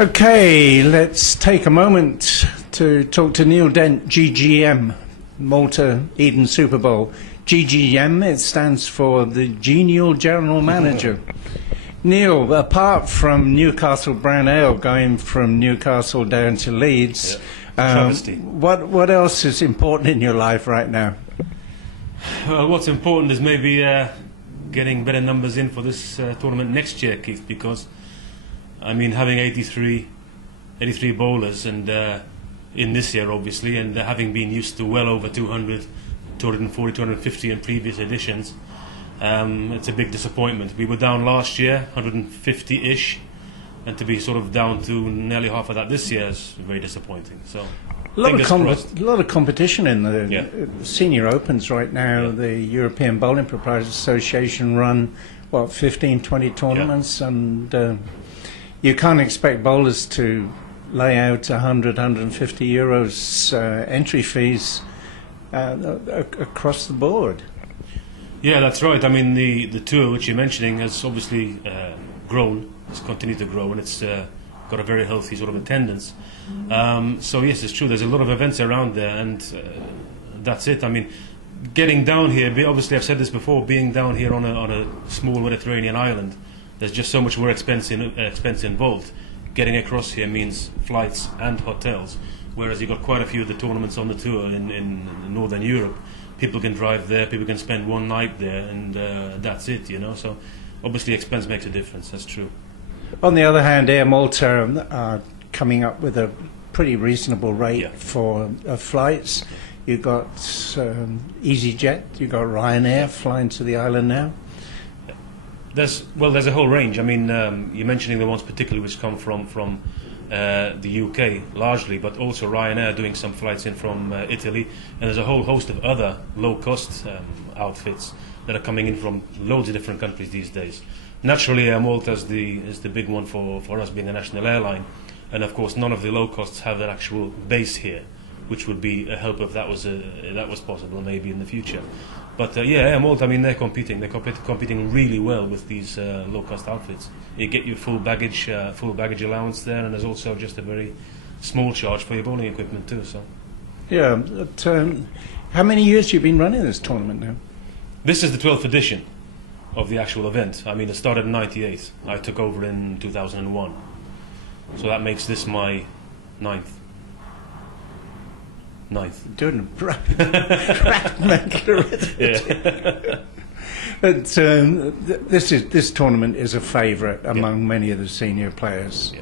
Okay, let's take a moment to talk to Neil Dent, GGM, Malta Eden Superbowl. GGM, it stands for the Genial General Manager. Neil, apart from Newcastle Brown Ale going from Newcastle down to Leeds, what else is important in your life right now? Well, what's important is maybe getting better numbers in for this tournament next year, Keith, because I mean, having 83 bowlers and in this year, obviously, and having been used to well over 200, 240, 250 in previous editions, it's a big disappointment. We were down last year, 150-ish, and to be sort of down to nearly half of that this year is very disappointing. So, a lot of competition in the senior opens right now. Yeah. The European Bowling Proprietors Association run, what, 15, 20 tournaments, and you can't expect bowlers to lay out 100, 150 euros entry fees across the board. Yeah, that's right. I mean, the tour which you're mentioning has obviously grown, it's continued to grow, and it's got a very healthy sort of attendance. So yes, it's true, there's a lot of events around there, and that's it. I mean, getting down here, obviously I've said this before, being down here on a small Mediterranean island, there's just so much more expense involved. Getting across here means flights and hotels, whereas you've got quite a few of the tournaments on the tour in Northern Europe. People can drive there, people can spend one night there, and that's it, you know. So obviously expense makes a difference, that's true. On the other hand, Air Malta are coming up with a pretty reasonable rate for flights. You've got EasyJet, you've got Ryanair flying to the island now. There's a whole range. I mean, you're mentioning the ones particularly which come from the UK largely, but also Ryanair doing some flights in from Italy, and there's a whole host of other low-cost outfits that are coming in from loads of different countries these days. Naturally, Air Malta is the big one for us being a national airline, and of course none of the low-costs have that actual base here, which would be a help if that was possible maybe in the future. But yeah, Air Malta, I mean, they're competing competing really well with these low-cost outfits. You get your full baggage allowance there, and there's also just a very small charge for your bowling equipment too. So yeah, but, how many years have you been running this tournament now? This is the 12th edition of the actual event. I mean, it started in '98. I took over in 2001, so that makes this my ninth. Doing a rapid mental arithmetic. But this tournament is a favourite among many of the senior players.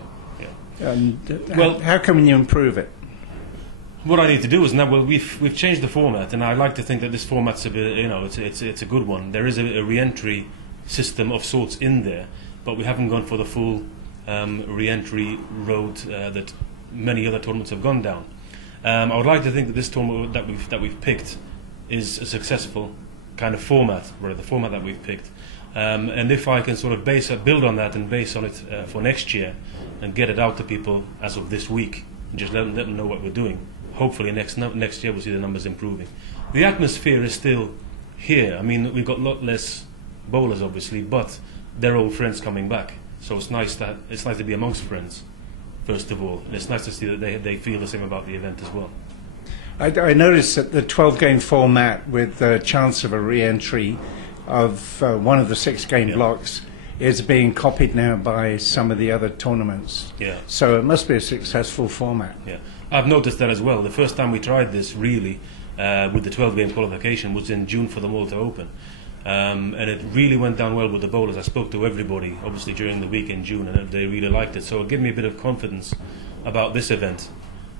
Yeah. And how can you improve it? What I need to do is now. Well, we've changed the format, and I like to think that this format's a bit, you know, it's a good one. There is a re-entry system of sorts in there, but we haven't gone for the full re-entry road that many other tournaments have gone down. I would like to think that this tournament that we've picked is a successful kind of format, or the format that we've picked. And if I can sort of build on that and base on it for next year, and get it out to people as of this week, and just let them know what we're doing. Hopefully next year we'll see the numbers improving. The atmosphere is still here. I mean, we've got a lot less bowlers, obviously, but they're old friends coming back. So it's nice to be amongst friends, first of all. And it's nice to see that they feel the same about the event as well. I noticed that the 12-game format with the chance of a re-entry of one of the 6-game blocks is being copied now by some of the other tournaments. Yeah. So it must be a successful format. Yeah, I've noticed that as well. The first time we tried this really with the 12-game qualification was in June for the Malta Open. And it really went down well with the bowlers. I spoke to everybody, obviously, during the week in June, and they really liked it. So it gave me a bit of confidence about this event.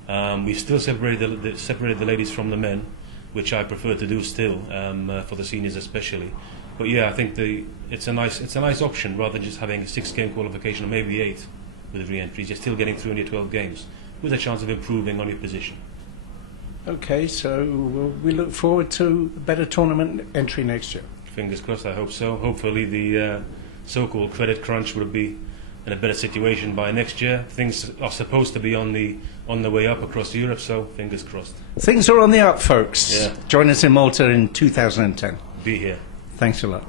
We've still separated the ladies from the men, which I prefer to do still, for the seniors especially. But yeah, I think it's a nice option rather than just having a 6-game qualification or maybe 8 with re-entries. You're still getting through in your 12 games with a chance of improving on your position. Okay, so we look forward to a better tournament entry next year. Fingers crossed, I hope so. Hopefully the so-called credit crunch will be in a better situation by next year. Things are supposed to be on the way up across Europe, so fingers crossed. Things are on the up, folks. Yeah. Join us in Malta in 2010. Be here. Thanks a lot.